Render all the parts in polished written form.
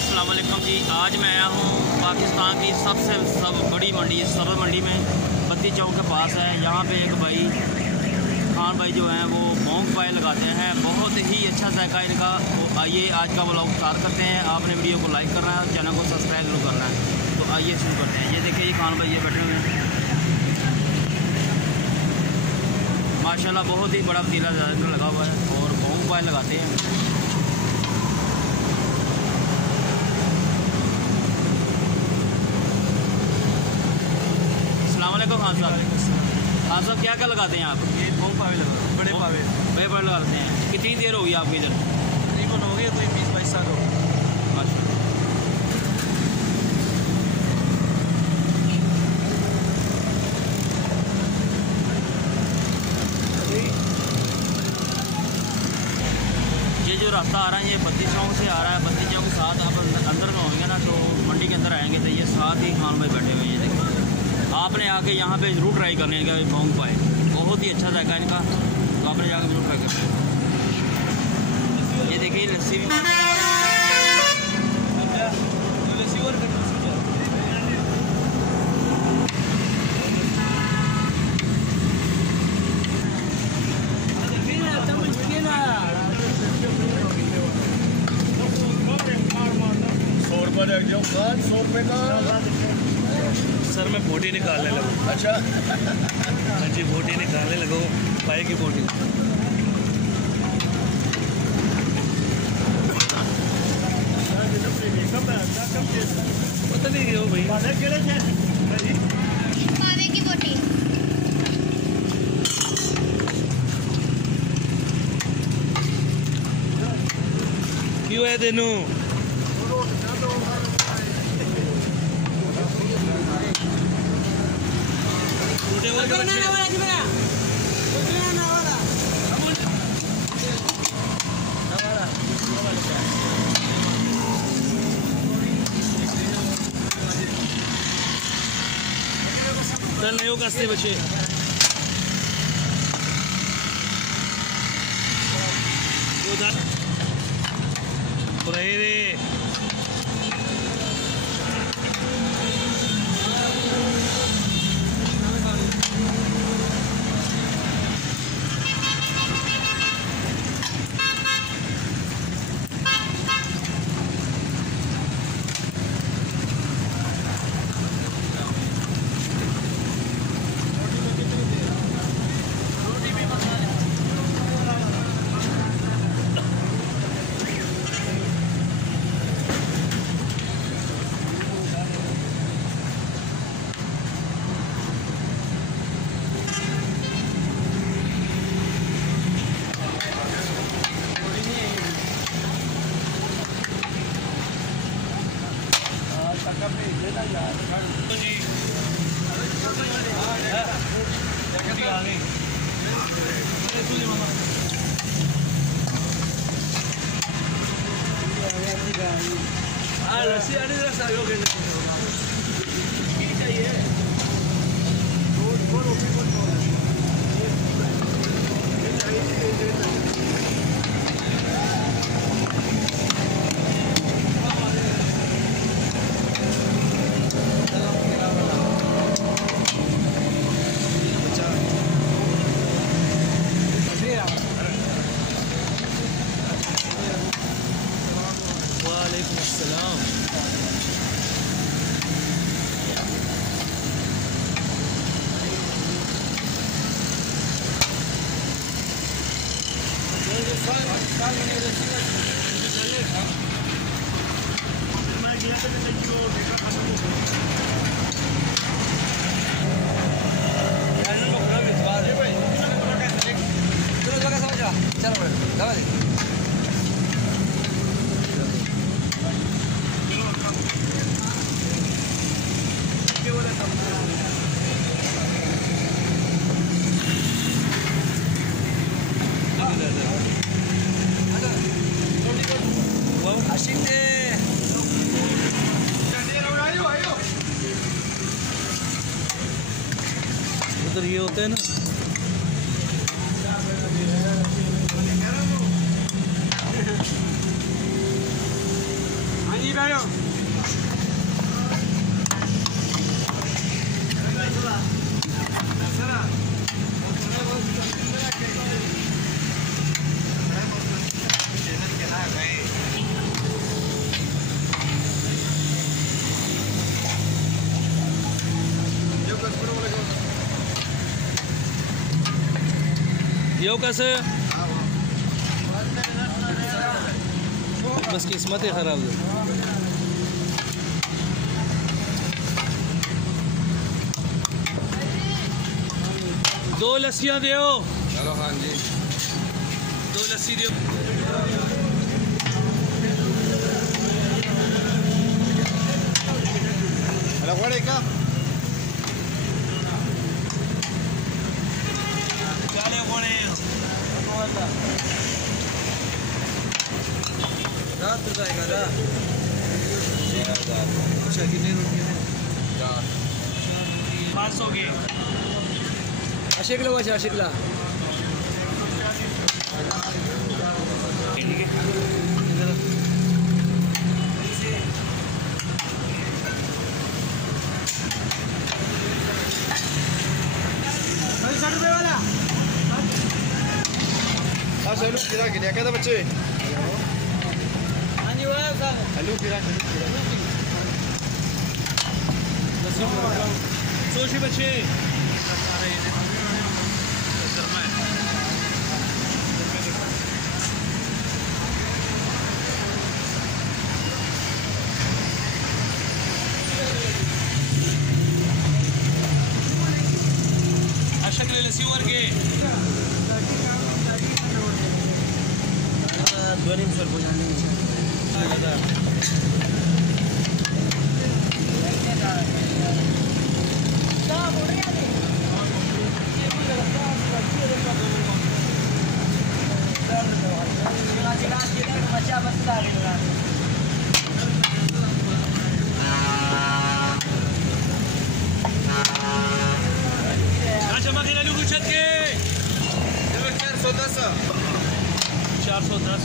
अस्सलाम वालेकुम जी। आज मैं आया हूँ पाकिस्तान की सबसे बड़ी मंडी सरल मंडी में, बत्ती चौक के पास है। यहाँ पे एक भाई खान भाई जो हैं वो भोंग पाए लगाते हैं, बहुत ही अच्छा जायका इनका। तो आइए आज का व्लॉग स्टार्ट करते हैं। आपने वीडियो को लाइक करना है और चैनल को सब्सक्राइब जरूर करना है। तो आइए शुरू करते हैं। ये देखिए ये खान भाई ये बैठे हुए हैं, माशाल्लाह बहुत ही बड़ा पतीला लगा हुआ है और भोंग पाए लगाते हैं। खान साहब क्या क्या लगाते हैं आप? ये भोंग पावे लगा, बड़े पावे लगाते हैं। कितनी देर होगी आपको इधर? तकरीबन हो गया कोई 20-22 साल हो गए। ये जो रास्ता आ रहा है ये बत्ती चौक से आ रहा है। बत्ती चौक के साथ आप अंदर में होंगे ना तो मंडी के अंदर आएंगे तो ये साथ ही खान भाई बैठे हुए हैं। ये देखो, आपने आके यहाँ पे जरूर ट्राई करने का भोंग पाए, बहुत ही अच्छा जायका इनका। तो आपने जाकर जरूर ट्राई करना। ये देखिए लस्सी भी सर मैं बोटी निकालने लगा। अच्छा हाँ जी, बोटी निकालने लगा, पाए की बोटी। पता नहीं हो भाई पावे की बोटी। क्यों है तेनू? चल नहीं हो कसते बच्चे। उधर ये होते हैं ना, हाँ जी यो कसं बस किस्मत ही खराब है। दो लस्सियां दो। चलो हाँ जी, दो लस्सी दो। रात जाएगा रात। अच्छा कितने रुपये में? 500 के। आशिकला वैसे आशिकला। ठीक है। ₹60 वाला। हाँ चलो गिरा गिरा क्या था बच्चे? हेलो गिरा सोची बच्चे शक्ल लस्सी वर के ध्वनि सर बुझाने जमा के लालू गुच्छत के 410 410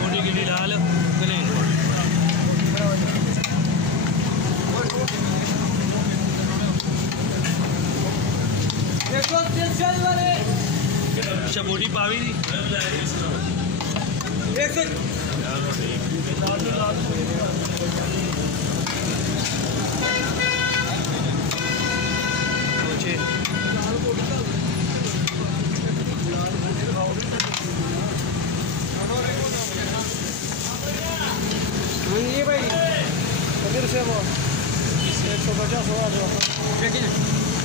मोटी गिली लाल गले अच्छा बॉडी पावी थी ये भाई किधर से वो 150 हो रहा है।